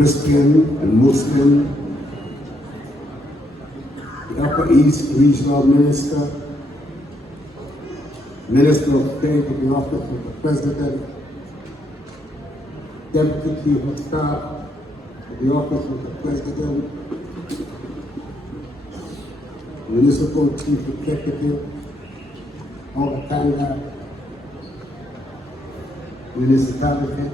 Christian and Muslim, the Upper East Regional Minister, Minister of State of the Office of the President, Deputy Chief of Staff of the Office of the President, Municipal Chief Executive, Bolgatanga Municipality,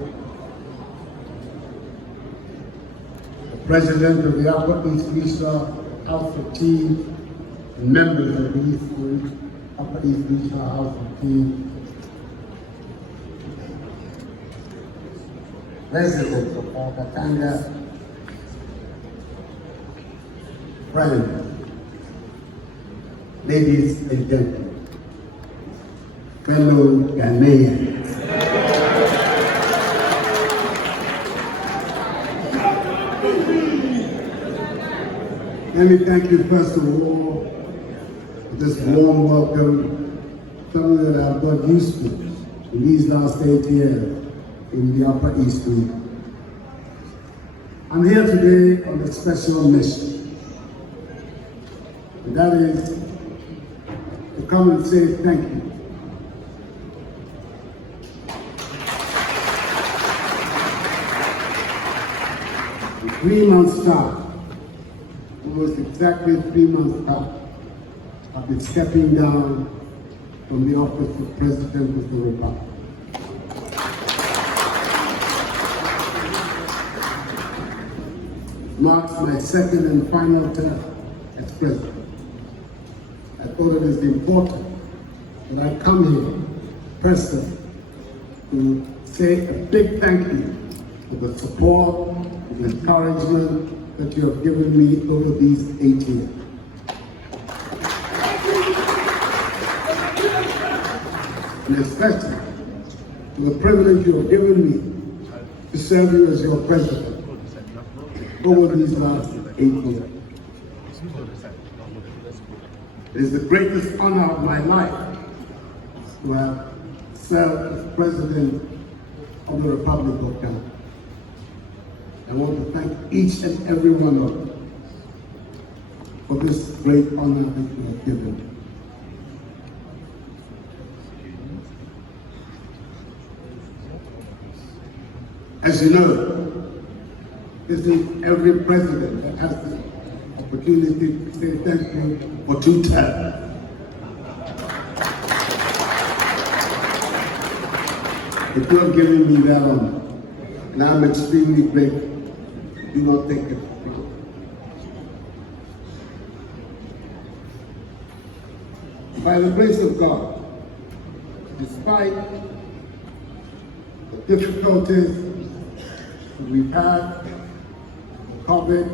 the President of the Upper East Regional House of Chiefs, and members of the Upper East Regional House of Chiefs, residents of Bolgatanga, friends, ladies and gentlemen, fellow Ghanaians. Let me thank you first of all for this warm welcome, something that I've got used to in these last 8 years in the Upper East region. I'm here today on a special mission, and that is to come and say thank you. In 3 months' time, almost exactly 3 months time, I've been stepping down from the office of President of the Republic. It marks my second and final term as President. I thought it is important that I come here personally to say a big thank you for the support and encouragement that you have given me over these 8 years. And especially for the privilege you have given me to serve you as your president over these last 8 years. It is the greatest honor of my life to have served as President of the Republic of Ghana. I want to thank each and every one of you for this great honor that you have given me. As you know, this is every president that has the opportunity to say thank you for 2 terms. If you have given me that honor, and I'm extremely grateful, do not take it. By the grace of God, despite the difficulties that we've had, COVID,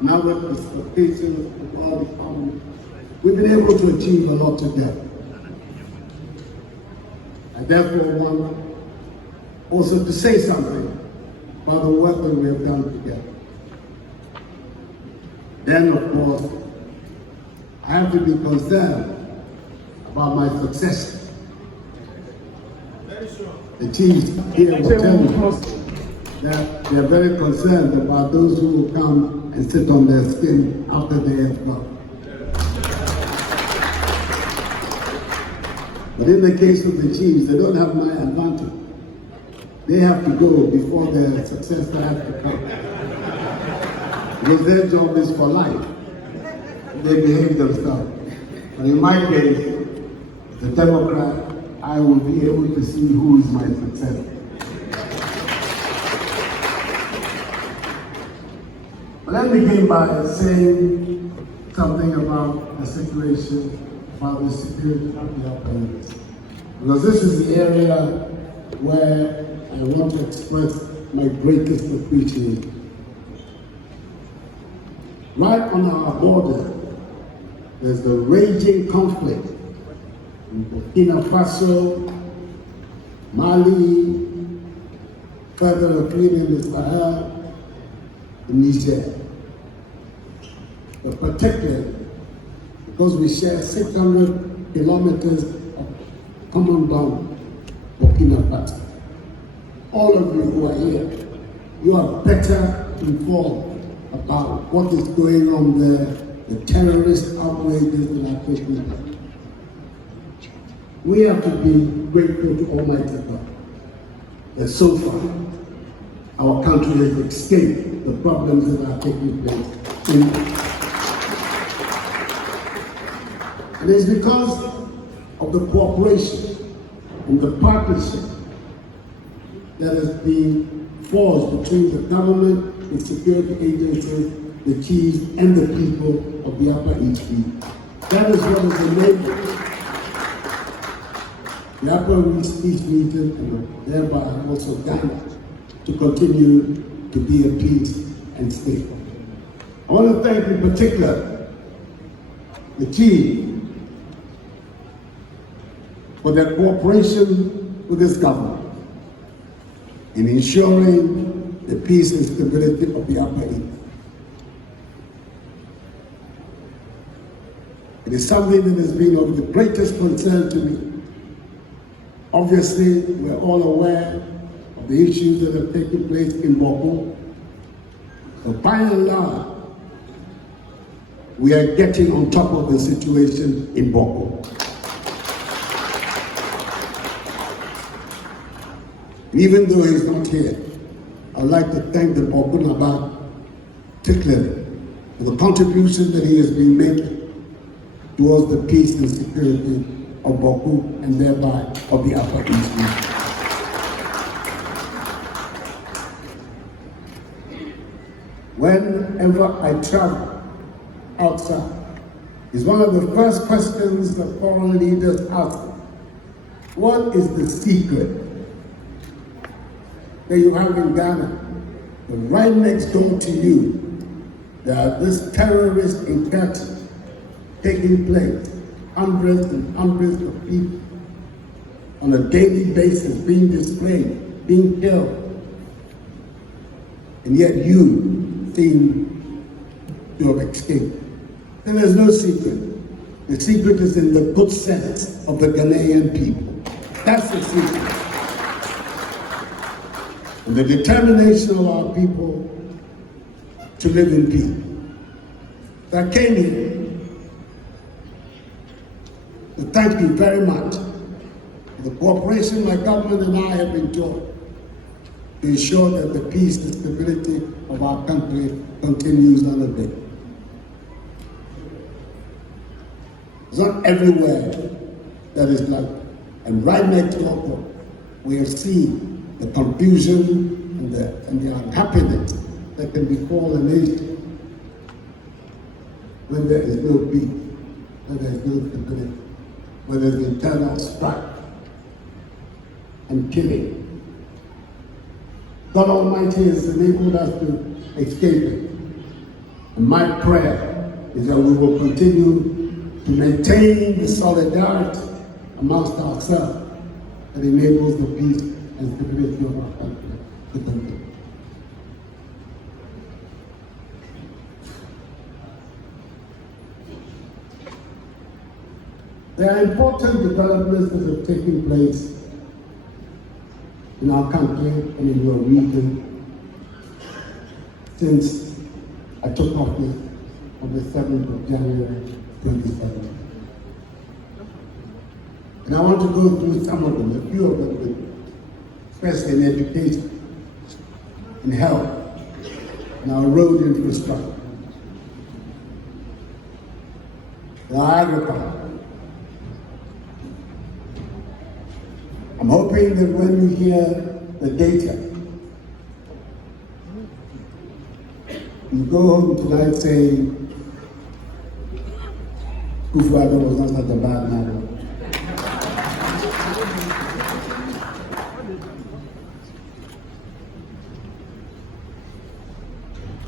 and other dislocations of our economy, we've been able to achieve a lot together. I therefore want also to say something about the work that we have done together. Then, of course, I have to be concerned about my successor. The chiefs here will tell me that they are very concerned about those who will come and sit on their skin after they have gone. But in the case of the chiefs, they don't have my advantage. They have to go before their successor has to come. Because their job is for life. They behave themselves. But in my case, as a Democrat, I will be able to see who is my successor. But let me begin by saying something about the situation, about the security of the Upper East. Because this is the area where I want to express my greatest appreciation. Right on our border, there's the raging conflict in Burkina Faso, Mali, further afield in the Sahel, and Niger. But particularly because we share 600 kilometers of common bound Burkina Faso. All of you who are here you are better informed about what is going on there, the terrorist outrages that are taking place. We have to be grateful to Almighty God that so far our country has escaped the problems that are taking place. And it's because of the cooperation and the partnership that has been forged between the government, the security agencies, the chiefs, and the people of the Upper East Region. That is what has enabled the Upper East Region, and thereby also Ghana, to continue to be at peace and stable. I want to thank in particular the chief for their cooperation with this government in ensuring the peace and stability of the Upper East. It is something that has been of the greatest concern to me. Obviously, we're all aware of the issues that have taken place in Boko. But by and large, we are getting on top of the situation in Boko. Even though he's not here, I'd like to thank the Boko Naba particularly for the contribution that he has been making towards the peace and security of Boko and thereby of the Upper East Region. Whenever I travel outside, it's one of the first questions that foreign leaders ask me. What is the secret that you have in Ghana? But right next door to you, there are this terrorist incursions taking place, hundreds and hundreds of people on a daily basis being displaced, being killed. And yet you seem to have escaped. And there's no secret. The secret is in the good sense of the Ghanaian people. That's the secret. And the determination of our people to live in peace. I came here to thank you very much for the cooperation my government and I have been doing to ensure that the peace and stability of our country continues unabated. It's not everywhere that is like that. And right next door, we have seen the confusion and the unhappiness that can befall a nation when there is no peace, when there is no stability, when there is internal strife and killing. God Almighty has enabled us to escape it. And my prayer is that we will continue to maintain the solidarity amongst ourselves that enables the peace and stability of our country to continue. There are important developments that have taken place in our country and in your region since I took office on the 7th of January 2017. And I want to go through some of them, a few of them, especially in education, in health, in our road infrastructure, in our agriculture. I'm hoping that when you hear the data, you go home tonight saying, Akufo Addo was not such a bad man.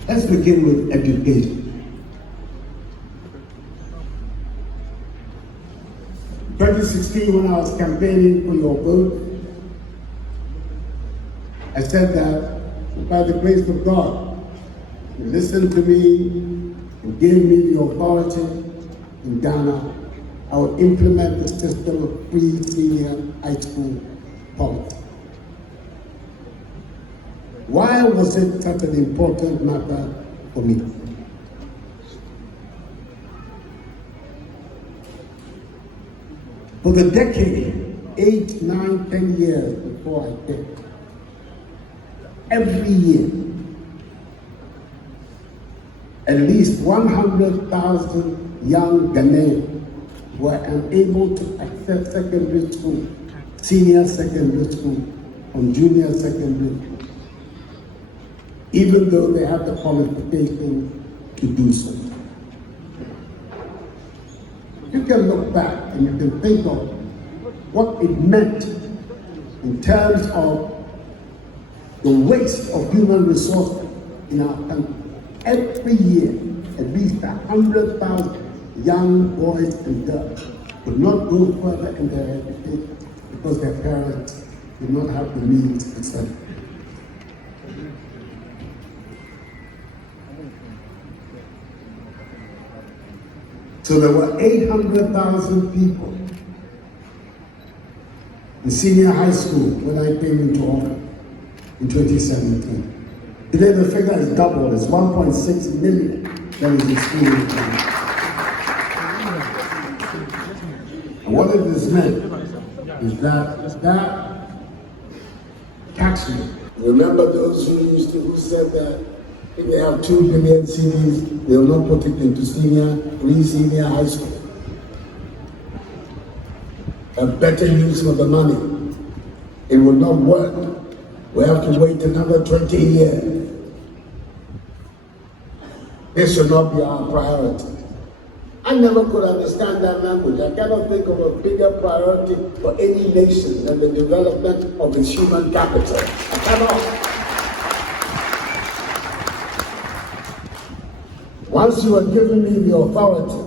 Let's begin with education. 2016, when I was campaigning for your vote, I said that by the grace of God, you listened to me and gave me the authority in Ghana, I will implement the system of free senior high school policy. Why was it such an important matter for me? For the decade, 8, 9, 10 years before I quit, every year, at least 100,000 young Ghanaians were unable to access secondary school, senior secondary school, and junior secondary school, even though they have the qualification to do so. You can look back and you can think of what it meant in terms of the waste of human resources in our country. Every year, at least 100,000 young boys and girls could not go further in their education because their parents did not have the means to send them. So there were 800,000 people in senior high school when I came into office in 2017. Today the figure is double, it's 1.6 million that is in school. And what it has meant is that tax rate. Remember those who said that if they have 2 billion CDs, they will not put it into pre-senior high school. A better use for the money. It will not work. We have to wait another 20 years. This should not be our priority. I never could understand that language. I cannot think of a bigger priority for any nation than the development of its human capital. I cannot. Once you had given me the authority,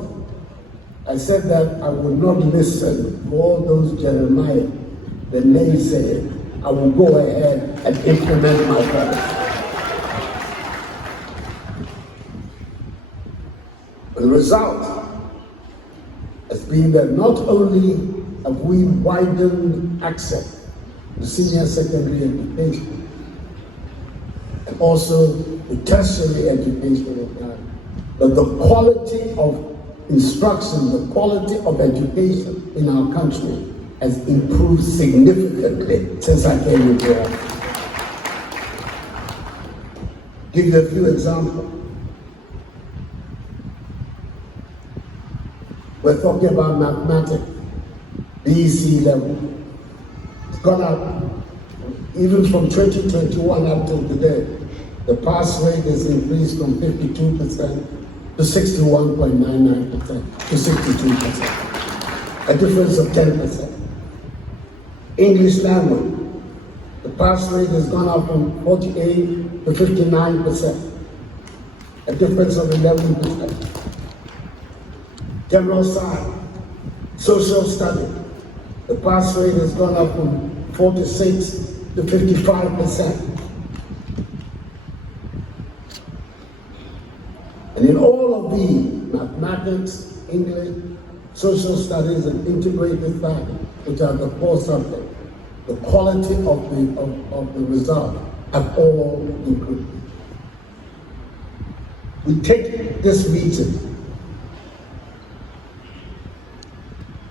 I said that I would not listen to all those Jeremiah, the naysayers. I will go ahead and implement my plan. The result has been that not only have we widened access to senior secondary education, and also the tertiary education of Ghana, but the quality of instruction, the quality of education in our country has improved significantly since I came into office. Give you a few examples. We're talking about mathematics, BEC level. It's gone up, even from 2021 up till today. The pass rate has increased from 52% to 61.99% to 62%. A difference of 10%. English language, the pass rate has gone up from 48 to 59%. A difference of 11%. General science, social studies, the pass rate has gone up from 46 to 55%. And in all of these, mathematics, English, social studies, and integrated science, which are the core subjects, the quality of the result have all improved. We take this region.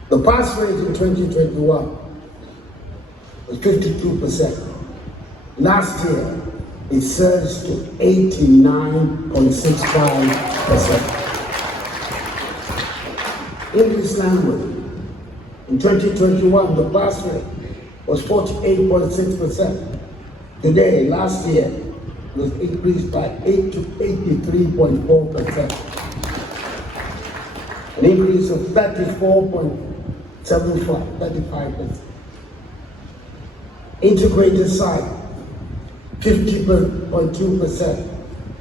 The pass rate in 2021 was 52%. Last year, it surged to 89.65%. English language, in 2021, the pass rate was 48.6%. Today, last year, it was increased by 8 to 83.4%. An increase of 35%. Integrated science, 50.2%,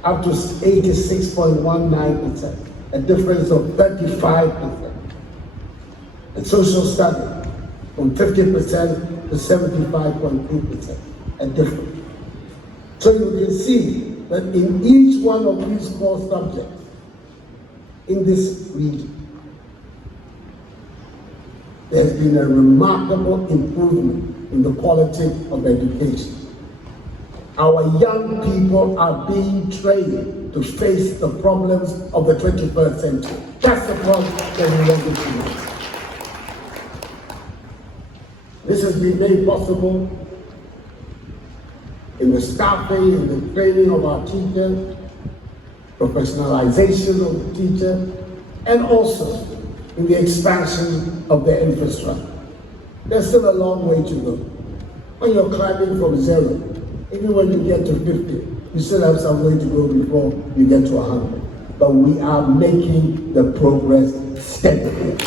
up to 86.19%, a difference of 35%. And social studies, from 50% to 75.2%, a difference. So you can see that in each one of these core subjects in this region, there's been a remarkable improvement in the quality of education. Our young people are being trained to face the problems of the 21st century. That's the problem that we want to do. This has been made possible in the staffing, in the training of our teachers, professionalization of the teacher, and also in the expansion of the infrastructure. There's still a long way to go. When you're climbing from 0, even when you get to 50, you still have some way to go before you get to 100. But we are making the progress steadily.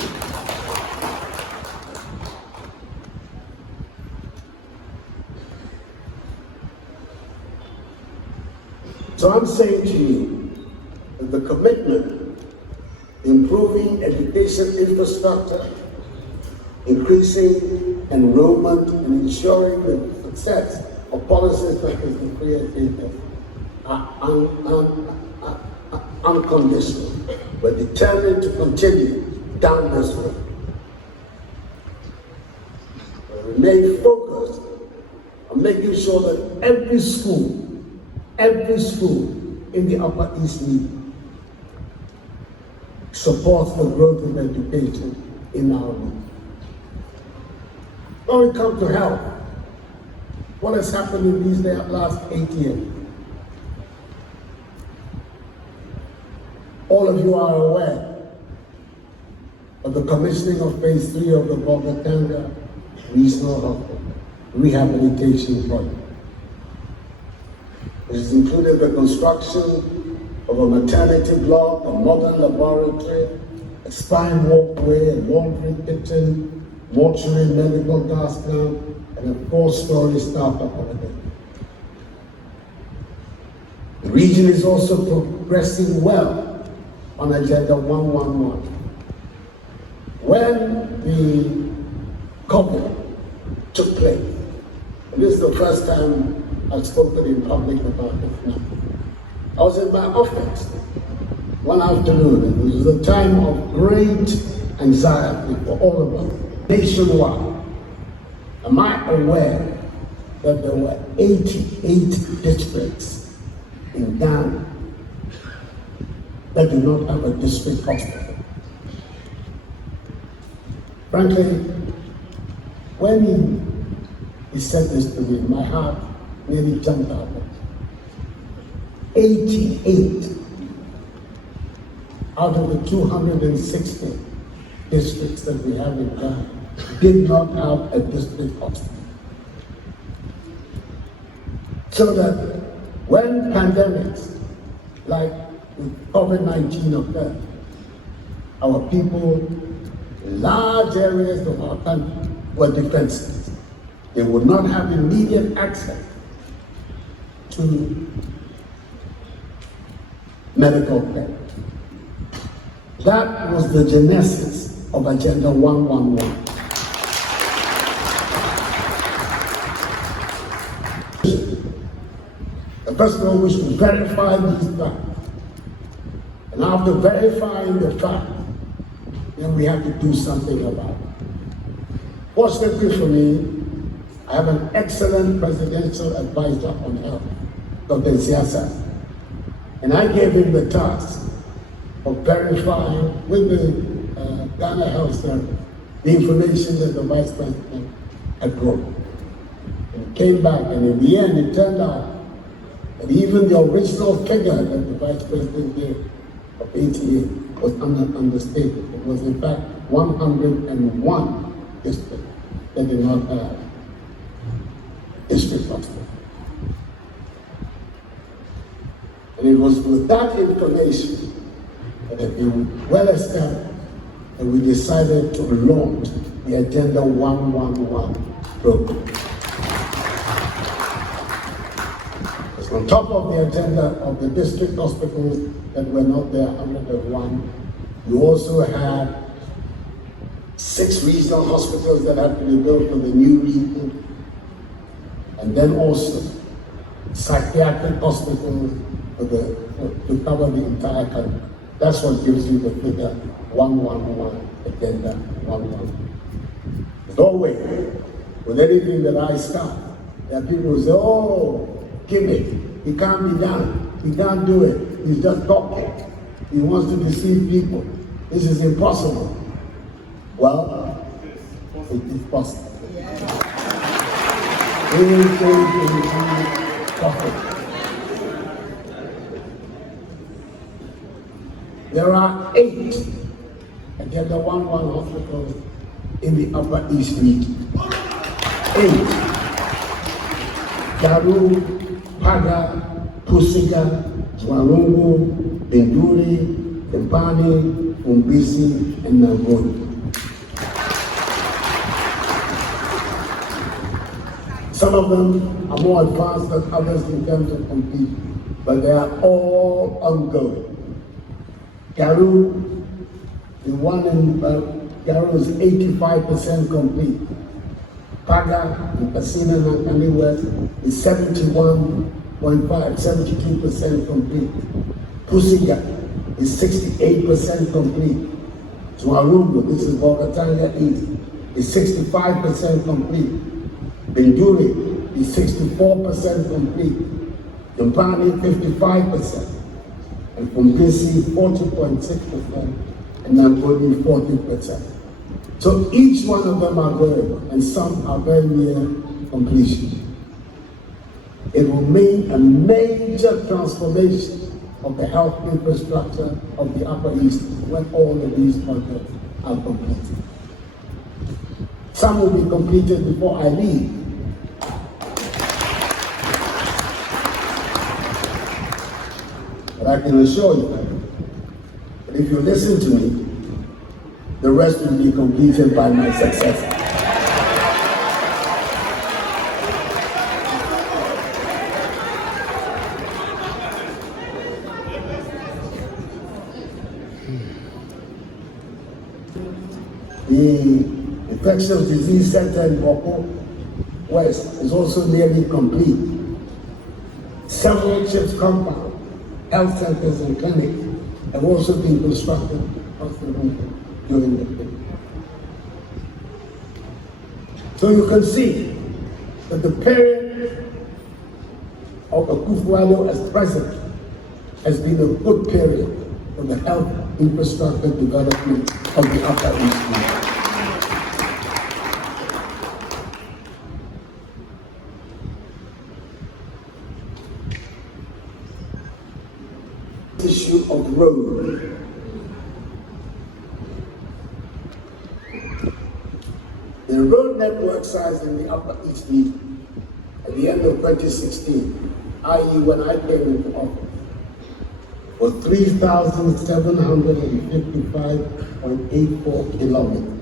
So I'm saying to you that the commitment, improving education infrastructure, increasing enrollment, and ensuring the success of policies such as the free education are unconditional. We're determined to continue down this road. We remain focused on making sure that every school in the Upper East region supports the growth of education in our region. When we come to health, what has happened in these last 8 years? All of you are aware of the commissioning of phase 3 of the Bolgatanga Regional Hospital Rehabilitation Project. It has included the construction of a maternity block, a modern laboratory, a spine walkway, a laundry kitchen, mortuary medical gas plant, and a 4-story staff accommodation. The region is also progressing well on Agenda 111. When the COVID took place, and this is the first time I've spoken in public about it now, I was in my office one afternoon, and it was a time of great anxiety for all of us. Nationwide, am I aware that there were 88 districts in Ghana that do not have a district hospital? Frankly, when he said this to me, my heart nearly jumped out. 88 out of the 260 districts that we have in Ghana did not have a district hospital. So that when pandemics like COVID-19 occurred, our people in large areas of our country were defenseless. They would not have immediate access to medical care. That was the genesis of Agenda 111. First of all, we should verify these facts. And after verifying the fact, then we have to do something about it. Fortunately for me, I have an excellent presidential advisor on health, Dr. Siasa. And I gave him the task of verifying with the Ghana Health Service the information that the Vice President had brought. And it came back, and in the end, it turned out that even the original figure that the Vice President gave of 88 was understated. It was in fact 101 districts that did not have district hospital. And it was with that information that had been well established that we decided to launch the Agenda 111 program. On top of the agenda of the district hospitals that were not there, 101, you also had 6 regional hospitals that had to be built for the new region, and then also psychiatric hospitals to cover the entire country. That's what gives you the figure 111, Agenda 111. As always, with anything that I start, there are people who say, oh, gimmick. It can't be done. He can't do it. He's just talking. He wants to deceive people. This is impossible. Well, it is possible. Anything is possible. There are 8 Agenda 1-1 hospitals in the Upper East region. 8. Garu, Paga, Pusiga, Zwarungu, Benduri, Tempani, Umbisi, and Nangoni. Some of them are more advanced than others in terms of completion, but they are all ongoing. Garu, the one in Garu is 85% complete. Paga in Pasina Nankani West is 72% complete. Pusiga is 68% complete. Zwarungu, this is Bolgatanga East, is 65% complete. Benduri is 64% complete. Tempani 55%. And Umbisi 40.6%. And Nangoni 40%. So each one of them are going, and some are very near completion. It will mean a major transformation of the health infrastructure of the Upper East when all of these projects are completed. Some will be completed before I leave. But I can assure you that if you listen to me, the rest will be completed by my successor. The Infectious Disease Center in Boko West is also nearly complete. Several CHIPS compounds, health centers and clinics have also been constructed across the region during the period. So you can see that the period of Akufo Addo as president has been a good period for the health infrastructure development of the Upper East region. Issue of road. The road network size in the Upper East region at the end of 2016, i.e. when I came into office, was 3,755.84 kilometers.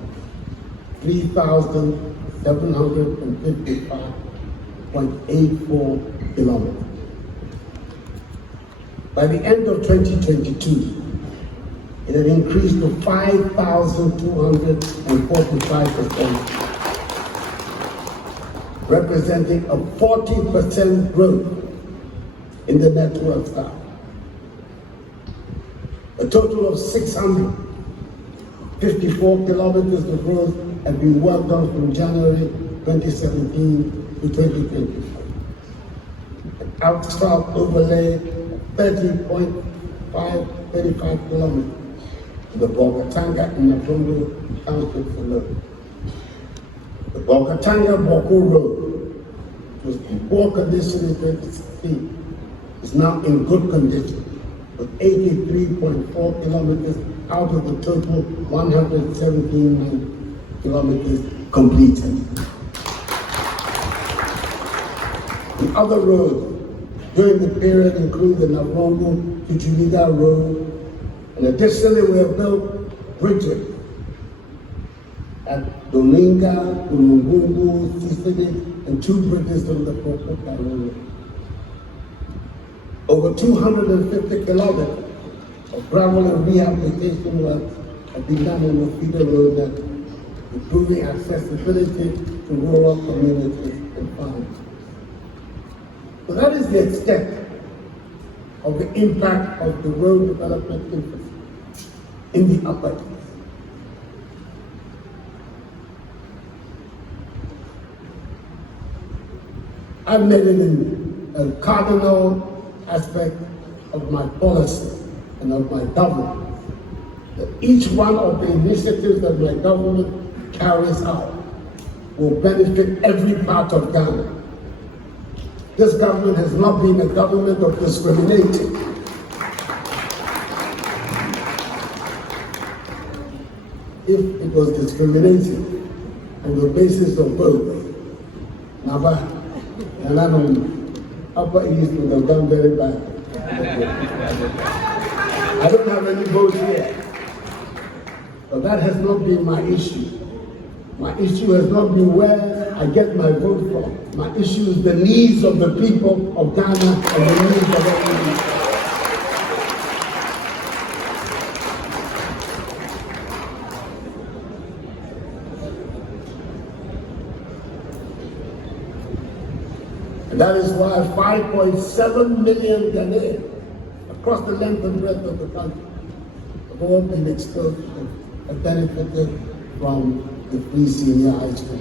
3,755.84 kilometers. By the end of 2022, it had increased to 5,245%, representing a 40% growth in the network size. A total of 654 kilometers of roads have been worked on from January 2017 to 2024. An asphalt overlay 30.535 kilometers to the Bolgatanga and Nafungo townships alone. The Bolgatanga-Boko Road, which was in poor condition in 2016, is now in good condition, with 83.4 kilometers out of the total 117 kilometers completed. The other roads during the period include the Navrongo-Kichulida Road, and additionally we have built bridges at Dominga, Ulungungu, Sisidi, and 2 bridges on the Bolgatanga Road. Over 250 kilometers of gravel and rehabilitation work have been done on the feeder road network, improving accessibility to rural communities and farms. So that is the extent of the impact of the road development infrastructure in the Upper East. I've met it in a cardinal aspect of my policy and of my government. That each one of the initiatives that my government carries out will benefit every part of Ghana. This government has not been a government of discriminating. If it was discriminating on the basis of vote, Naba and Upper East would have done very bad. I don't have any votes here, but that has not been my issue. My issue has not been where I get my vote from. My issue is the needs of the people of Ghana and the needs of everyone. And that is why 5.7 million Ghanaians across the length and breadth of the country have all been exposed and benefited from the free senior high school.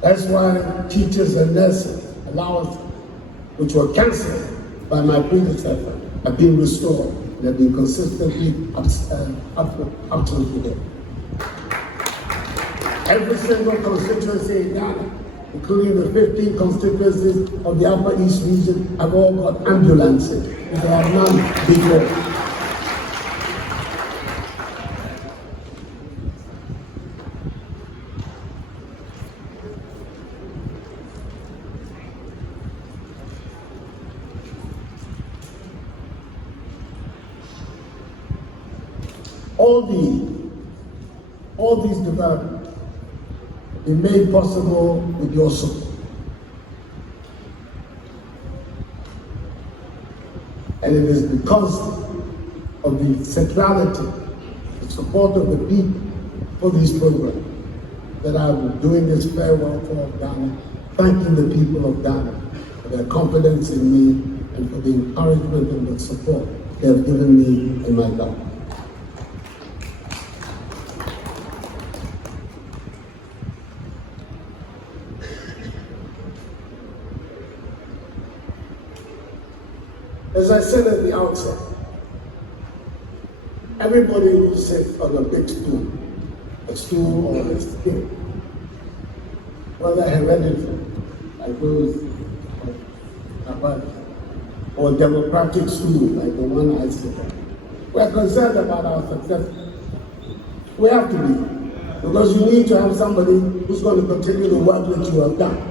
That's why teachers and nurses allowances, which were cancelled by my predecessor, have been restored and have been consistently up to today. Every single constituency in Ghana, including the 15 constituencies of the Upper East region, have all got ambulances. There are none before. All these developments have been made possible with your support. And it is because of the centrality, the support of the people for these programs that I'm doing this farewell tour of Ghana, thanking the people of Ghana for their confidence in me and for the encouragement and the support they have given me in my government. As I said at the outset, everybody will sit on a big stool, a stool or a stick, whether hereditary, like those or democratic stool, like the one I sit on. We're concerned about our success. We have to be, because you need to have somebody who's going to continue the work that you have done.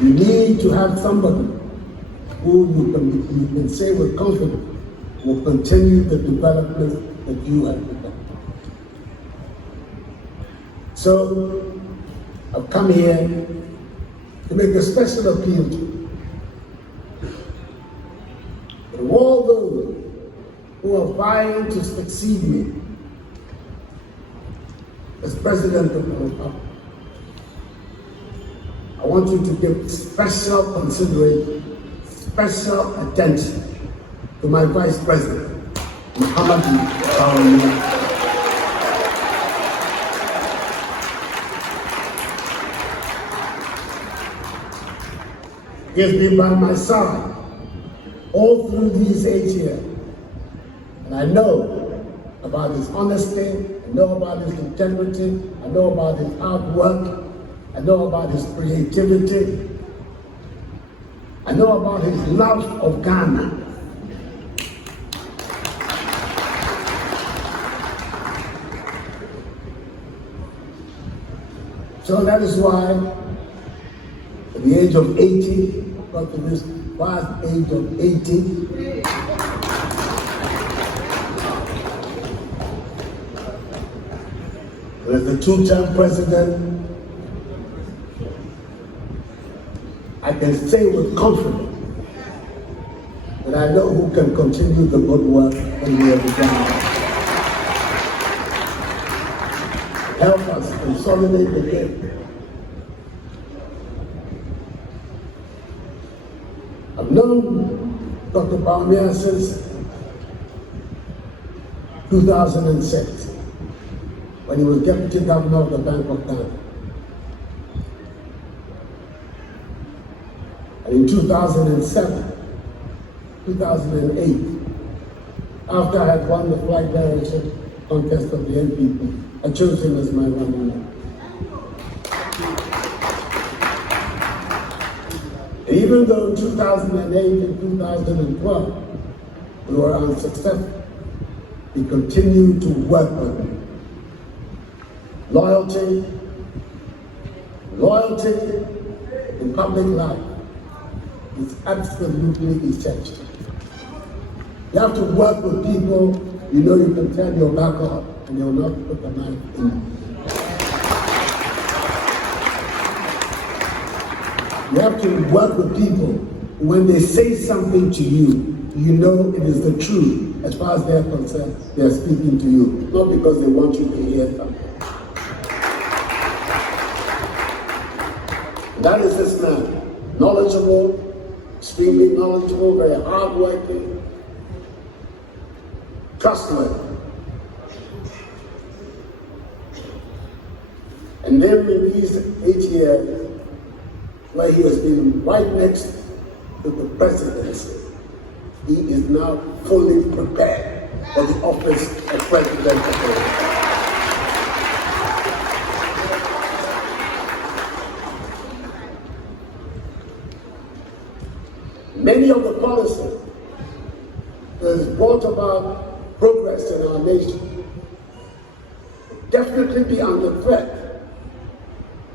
You need to have somebody who you can say with confidence will continue the development that you have begun. So I've come here to make a special appeal to you. To all those who are vying to succeed me as President of the Republic, I want you to give special consideration, special attention to my Vice President, Bawumia. He has been by my side all through these 8 years, and I know about his honesty, I know about his integrity, I know about his hard work, I know about his creativity. I know about his love of Ghana. So that is why, at the age of 80, got to this vast age of 80, as the two-term president, I can say with confidence that I know who can continue the good work that we have begun. Help us consolidate the game. I've known Dr. Bawumia since 2006, when he was Deputy Governor of the Bank of Ghana. And in 2007, 2008, after I had won the flag directorship contest of the NPP, I chose him as my running mate. Even though in 2008 and 2012 we were unsuccessful, we continued to work with him. Loyalty in public life is absolutely essential. You have to work with people you know you can turn your back on and they'll not put the knife in you. You have to work with people when they say something to you, you know it is the truth. As far as they're concerned, they're speaking to you, not because they want you to hear something. That is this man, knowledgeable, extremely knowledgeable, very hardworking, trustworthy. And then in these 8 years, where he has been right next to the presidency, he is now fully prepared for the office of President of the Republic. Many of the policies that has brought about progress in our nation will definitely be under threat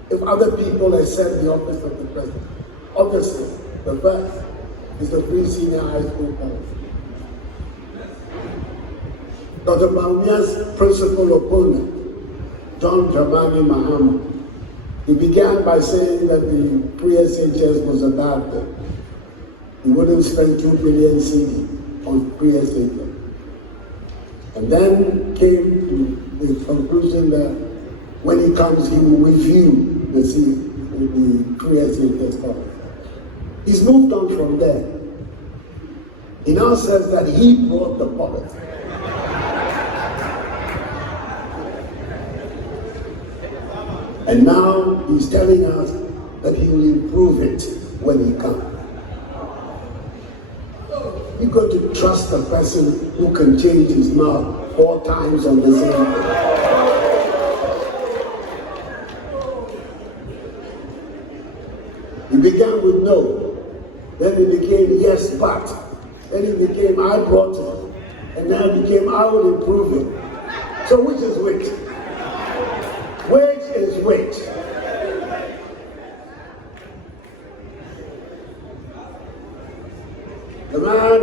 if other people accept the office of the president. Obviously, the first is the free senior high school policy. Dr. Bawumia's principal opponent, John Dramani Mahama, he began by saying that the pre-SHS was a bad thing. He wouldn't spend 2 billion cedi on pre-SHS. And then came to the conclusion that when he comes, he will review the pre-SHS policy. He's moved on from there. He now says that he brought the policy. And now he's telling us that he will improve it when he comes. You're going to trust a person who can change his mouth 4 times on the same thing. He began with no, then he became yes but, then he became I brought it, and now it became I will improve it. So which is which? Which is which? The man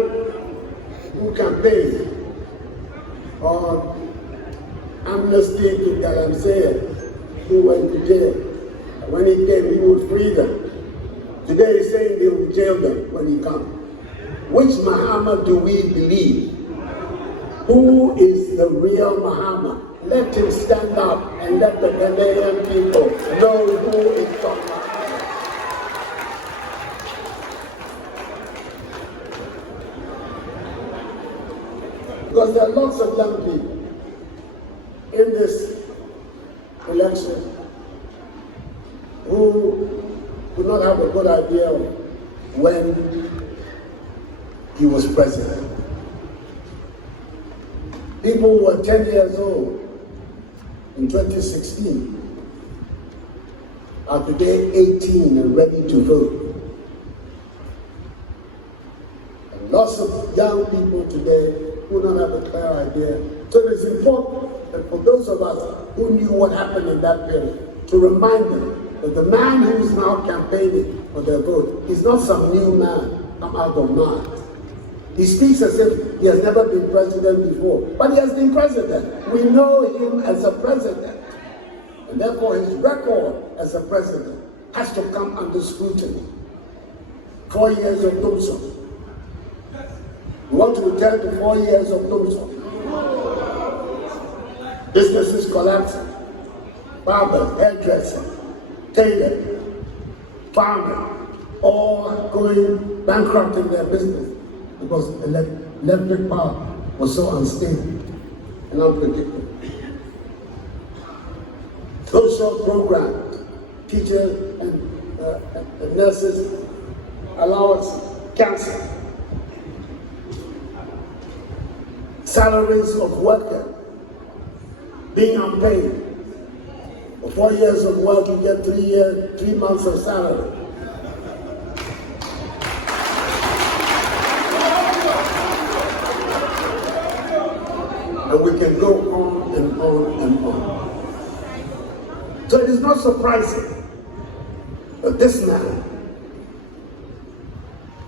who campaigned on amnesty to Galamsey, who went to jail. When he came, he would free them. Today he's saying they will jail them when he comes. Which Muhammad do we believe? Who is the real Muhammad? Let him stand up and let the Ghanaian people know who is talking. Because there are lots of young people in this election who do not have a good idea of when he was president. People who were 10 years old in 2016 are today 18 and ready to vote. And lots of young people today who don't have a clear idea. So it's important that for those of us who knew what happened in that period, to remind them that the man who is now campaigning for their vote is not some new man come out of Mars. He speaks as if he has never been president before, but he has been president. We know him as a president, and therefore his record as a president has to come under scrutiny. 4 years of Tumso. We want to return to 4 years of Tumso. Businesses collapsing, barbers, hairdressers, tailor, farmer, all going bankrupt in their business because electric power was so unstable and unpredictable. Social programs, teachers and nurses allowance cancelled, salaries of workers being unpaid. For 4 years of work, you get 3 months of salary. And we can go on and on and on. So it is not surprising that this man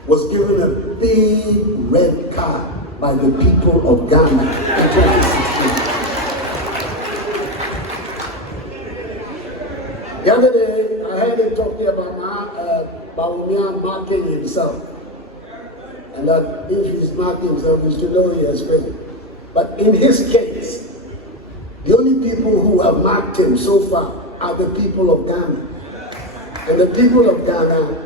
was given a big red card by the people of Ghana in 2016. The other day, I heard him talking about Bawumia marking himself. And that if he's marking himself, we should know he has failed. But in his case, the only people who have marked him so far are the people of Ghana. And the people of Ghana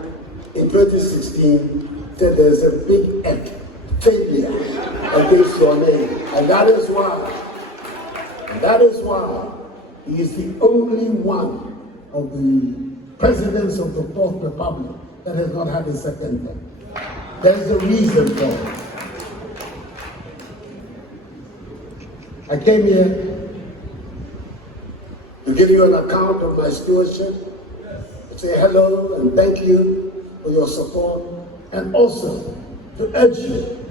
in 2016 said there's a big failure against your name. And that is why he is the only one of the presidents of the Fourth Republic that has not had a second term. There's a reason for it. I came here to give you an account of my stewardship, to say hello and thank you for your support, and also to urge you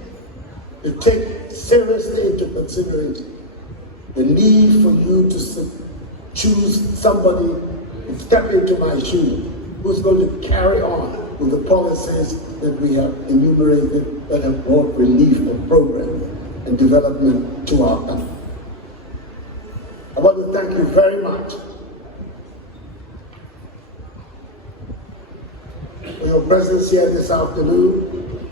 to take seriously into consideration the need for you to choose somebody to step into my shoes who's going to carry on with the policies that we have enumerated that have brought relief and progress and development to our country. I want to thank you very much for your presence here this afternoon,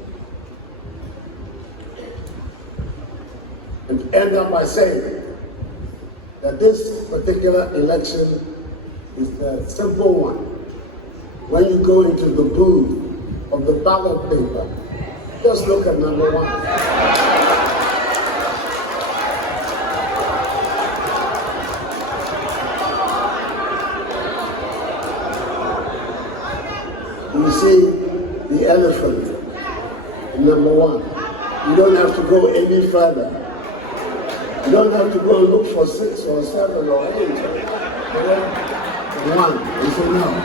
and to end up by saying that this particular election is the simple one. When you go into the booth of the ballot paper, just look at number 1. You see the elephant in number 1. You don't have to go any further. You don't have to go and look for 6 or 7 or 8. 1 is enough.